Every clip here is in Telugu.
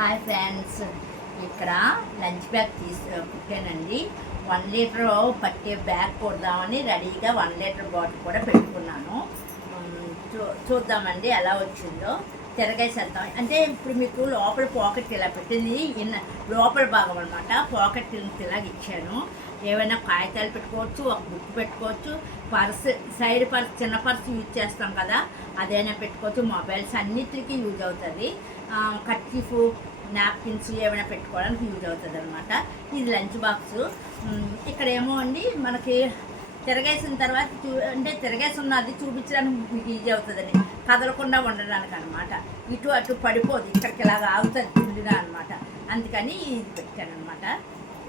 హాయ్ ఫ్రెండ్స్, ఇక్కడ లంచ్ బ్యాగ్ కుట్టానండి. 1 లీటర్ పట్టే బ్యాగ్ కొడదామని రెడీగా 1 లీటర్ బాటిల్ కూడా పెట్టుకున్నాను. చూద్దామండి ఎలా వచ్చిందో. తిరగేసేద్దాం. అంటే ఇప్పుడు మీకు లోపల పాకెట్ ఇలా పెట్టింది, లోపల భాగం అనమాట. పాకెట్ ఇలాగ ఇచ్చాను. ఏమైనా కాగితాలు పెట్టుకోవచ్చు, ఒక బుక్ పెట్టుకోవచ్చు, పర్స్, సైడ్ పర్స్, చిన్న పర్స్ యూజ్ చేస్తాం కదా, అదైనా పెట్టుకోవచ్చు. మొబైల్స్ అన్నిటికీ యూజ్ అవుతుంది. కర్చీఫ్, నాప్కిన్స్ ఏమైనా పెట్టుకోవడానికి యూజ్ అవుతుంది అనమాట. ఇది లంచ్ బాక్సు. ఇక్కడ ఏమో అండి మనకి తిరగేసిన తర్వాత అంటే తిరగేసి ఉన్నది చూపించడానికి మీకు ఈజీ అవుతుందండి, కదలకుండా ఉండడానికి అనమాట. ఇటు అటు పడిపోదు, ఇక్కడికి ఇలాగ ఆగుతుంది తుండిగా అనమాట. అందుకని ఇది పెట్టాను అనమాట.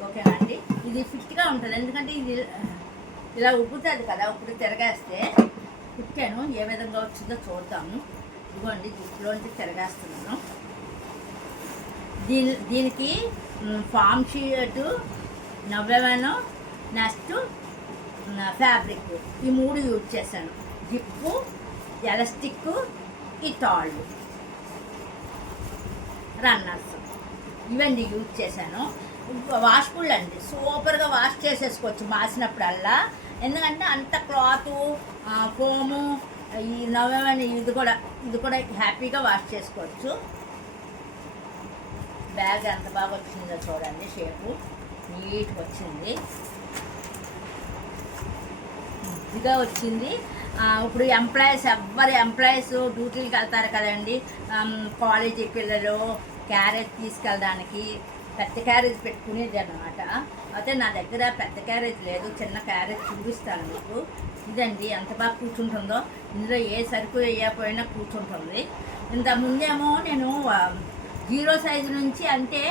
ఓకేనా అండి. ఇది ఫిట్గా ఉంటుంది, ఎందుకంటే ఇది ఇలా ఉబ్బుతుంది కదా. ఇప్పుడు తిరగేస్తే కుట్టాను, ఏ విధంగా వచ్చిందో చూద్దాము. ఇదిగోండి, జుట్టులోంచి తిరగేస్తున్నాను. దీనికి ఫామ్ షీటు, నవ్వెమను, నెక్స్ట్ ఫ్యాబ్రిక్, ఈ 3 యూజ్ చేశాను. జిప్పు, ఎలాస్టిక్, ఈ తాళ్ళు, రన్నర్స్, ఇవన్నీ యూజ్ చేశాను. వాష్ఫుల్ అండి, సూపర్గా వాష్ చేసేసుకోవచ్చు మాసినప్పుడల్లా. ఎందుకంటే అంత క్లాతు, ఫోము, ఈ నవ్వెమని ఇది కూడా హ్యాపీగా వాష్ చేసుకోవచ్చు. బ్యాగ్ ఎంత బాగా వచ్చిందో చూడండి, షేపు నీట్గా వచ్చింది, ఇదిగా వచ్చింది. ఇప్పుడు ఎంప్లాయీస్ డ్యూటీలకు వెళ్తారు కదండి, కాలేజీ పిల్లలు క్యారేజ్ తీసుకెళ్ళడానికి పెద్ద క్యారేజ్ పెట్టుకునేది అన్నమాట. అయితే నా దగ్గర పెద్ద క్యారేజ్ లేదు, చిన్న క్యారేజ్ చూపిస్తాను మీకు. ఇదండి ఎంత బాగా కూర్చుంటుందో. ఇందులో ఏ సరుకు వేయకపోయినా కూర్చుంటుంది. ఇంతకుముందేమో నేను 0 సైజు నుంచి, అంటే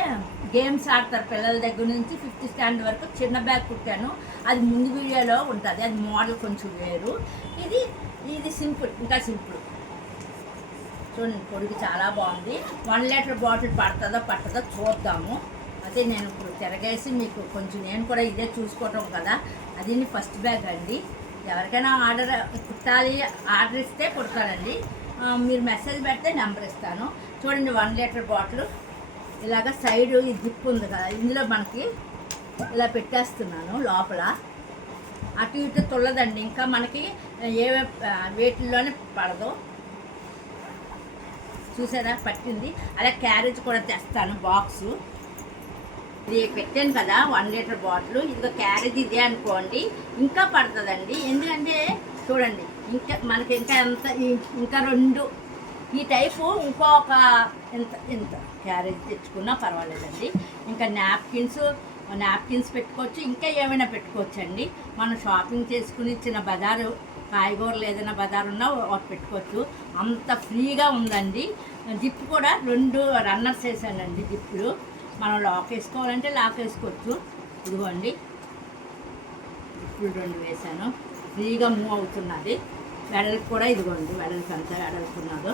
గేమ్స్ ఆడతారు పిల్లల దగ్గర నుంచి 5th స్టాండర్డ్ వరకు చిన్న బ్యాగ్ కుట్టాను. అది ముందు వీడియోలో ఉంటుంది, అది మోడల్ కొంచెం వేరు. ఇది సింపుల్, ఇంకా సింపుల్. చూడండి, పొడికి చాలా బాగుంది. 1 లీటర్ బాటిల్ పట్టదో చూద్దాము. అదే నేను ఇప్పుడు తిరగేసి మీకు కొంచెం, నేను కూడా ఇదే చూసుకోవటం కదా. అది ఫస్ట్ బ్యాగ్ అండి. ఎవరికైనా కుట్టాలి, ఆర్డర్ ఇస్తే కుడతానండి. మీరు మెసేజ్ పెడితే నెంబర్ ఇస్తాను. చూడండి, 1 లీటర్ బాటిల్ ఇలాగ సైడ్ ఈ జిప్ ఉంది కదా, ఇందులో మనకి ఇలా పెట్టేస్తున్నాను. లోపల అటు ఇటు తుల్లదండి, ఇంకా మనకి వేటిల్లోనే పడదు. చూసారా, పట్టింది. అలా క్యారేజ్ కూడా తెస్తాను, బాక్సు. ఇది పెట్టాను కదా 1 లీటర్ బాటిల్. ఇదిగో క్యారేజ్ ఇదే అనుకోండి, ఇంకా పడుతుందండి. ఎందుకంటే చూడండి, మనకి ఇంకా 2 ఈ టైపు ఇంకొక ఇంత క్యారేజ్ తెచ్చుకున్నా పర్వాలేదండి. ఇంకా నాప్కిన్స్ పెట్టుకోవచ్చు, ఇంకా ఏమైనా పెట్టుకోవచ్చండి. మనం షాపింగ్ చేసుకుని ఇచ్చిన బజారు, కాయగూరలు ఏదైనా బజారు ఉన్నా ఒకటి పెట్టుకోవచ్చు. అంత ఫ్రీగా ఉందండి. జిప్ కూడా 2 రన్నర్స్ వేసానండి. జిప్పులు మనం లాక్ వేసుకోవాలంటే లాక్ వేసుకోవచ్చు. ఇదిగోండి, జిప్పులు 2 వేసాను. ఫ్రీగా మూవ్ అవుతున్నది. వెడల్పు కూడా ఇదిగోండి, వెడల్పు అంతా వెడల్పున్నదో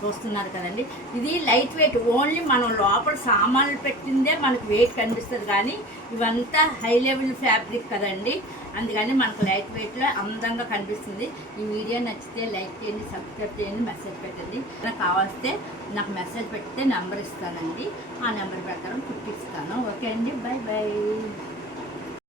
చూస్తున్నారు కదండి. ఇది లైట్ వెయిట్, ఓన్లీ మనం లోపల సామాన్లు పెట్టిందే మనకు వెయిట్ కనిపిస్తుంది, కానీ ఇవంతా హై లెవెల్ ఫ్యాబ్రిక్ కదండి. అందుకని మనకు లైట్ వెయిట్లో అందంగా కనిపిస్తుంది. ఈ వీడియో నచ్చితే లైక్ చేయండి, సబ్స్క్రైబ్ చేయండి, మెసేజ్ పెట్టండి. నాకు కావాల్స్తే నాకు మెసేజ్ పెడితే నెంబర్ ఇస్తానండి. ఆ నెంబర్ ప్రకారం కుట్టిస్తాను. ఓకే అండి, బాయ్ బాయ్.